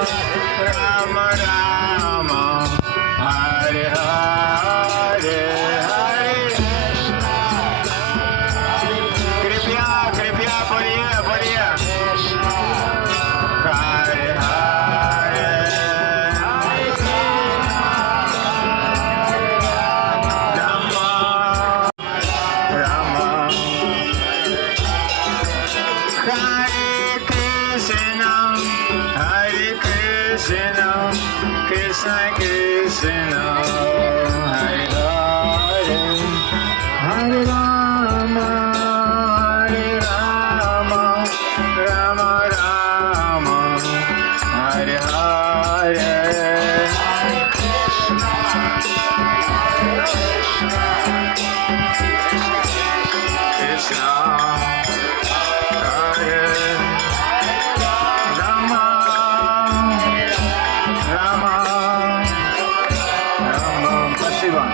Rama Rama, Hare Hare, Hare कृपया कृपया बोलिए बोलिए हरे हरे राम राम हरे कृष्ण कृष्ण कृष्ण हरे हरे हरे राम राम राम हरे हरे कृष्ण हरे राम राम राम शिवा